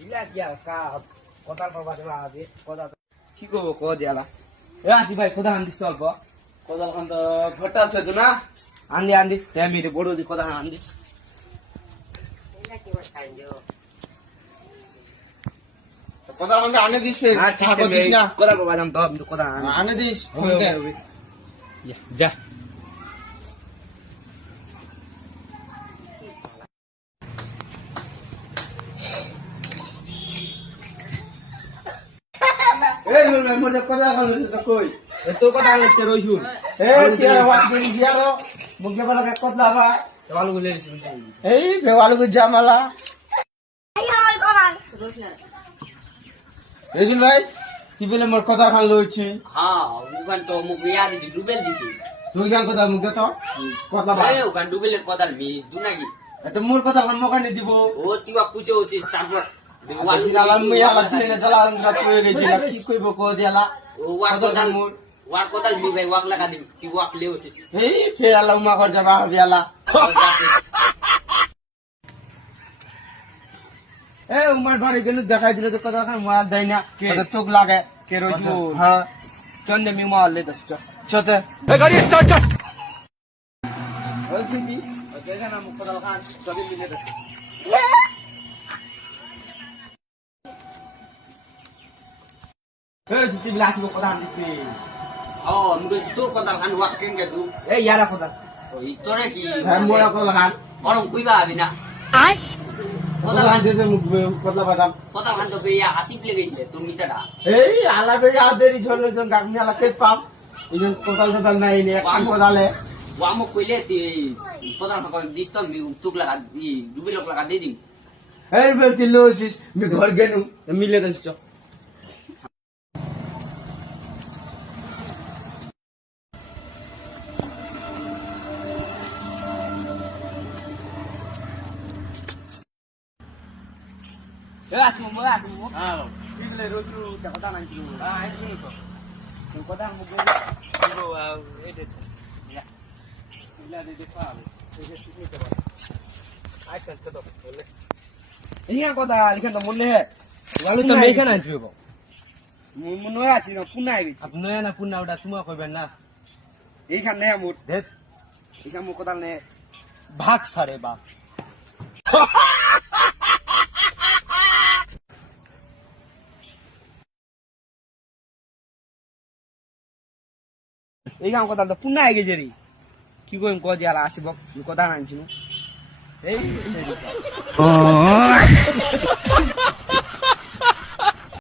ইলা কি আর কথার প্রবাদ আছে কথা কি করবো ক দিয়ালা এ আসি ভাই কোথা আনদিস অল্প কোদাল খান তো ঘরটা আছে তো না আনদি আনদি আমি বড় দি কোথা আনদি কোদাল খান আনে দিস ফের থাকো দিস না কথা প্রবাদ আনতো আমি কথা আনে দিস যা এই মোর কোদাল খান তো কই তোর কথা আনতে রইছু এই কে ওয়াট দিন দিয়ারো মুখে বলা কে কতলা বা ভালো বলে এই বেওয়ালু জামালা রেজুল ভাই কি বলে মোর কোদাল খান লইছি হ্যাঁ ওখান তো মুখ ইয়া দিছি ডুবেল দিছি তুই গান কোদাল মুখে তো কতলা বা এ ওখান ডুবেলের কদাল মি দু নাকি এত মোর কোদাল খান মোখানে দিব ও তিবা কুচে ওছিস তারপর দিলাম মিয়া লাগছে না চলা আঙ্গরা পড়ে গেছিল কি কইব কো দিয়ালা ও ওয়ার কদাল মি ভাই ওয়াক লাগা দিবি কি ওয়াক লে ওছিস এই ফের আল্লাহ মা কর যাবা দিয়ালা এ উমার বাড়ি গেল দেখাই দিলে তো কোদাল খান মার দেয় না কত চোখ লাগে কে রইছু হ্যাঁ চন্দে মি মারলে দস চতে গাড়ি স্টার্ট কর ওই কি দেখে না মুখ কথা খান সবই মিলে দস এই তুই লাসি কথা আনদিস ও মুকে তোর কদাল খান ওয়াক কেন দু এই ইয়ারা কথা ওই তোরে কি হ্যাঁ মোরা কোদাল খান বরং কইবা আবি না কোদাল খান দিতে মুখ কোদাল বাদাম কদাল খান তো বেয়া আসিপ লেগেছিলে তোর মিটাটা এই আলা বেরি আদেরি ঝরলে জন গাগনি আলা কে পাম এই জন কোদাল কোদাল নাই নে এক কোদালে ওয়ামো কইলে তুই কদাল খান দিস তো মি তুক লাগা ই ডুবিল লাগা দে দিম এই বেলতি লোছিস মি ঘর গেনু মিলে দস হ্যাঁ ঠিকলে রোজু কথা নাই কি আই শুনি তো কথা মুখ এটেছে ইলা দে দে পাবে এই যে ঠিক নিতে পারে আই কাজ তো বলে এই কথা লিখেন তো মনে হে লালু তো মেখান আনছিব মনে হয় আসি না পুনা আই গেছি আপনি না পুনা ওটা তোমা কইবেন না এইখান নে আমুর দেখ এইখান মুখ কথা নে ভাগ সারে বাপ এই কাম কথা তো পুনা আগে জেরি কি কইম ক দিয়ালা আসিব কথা আনছিনু এই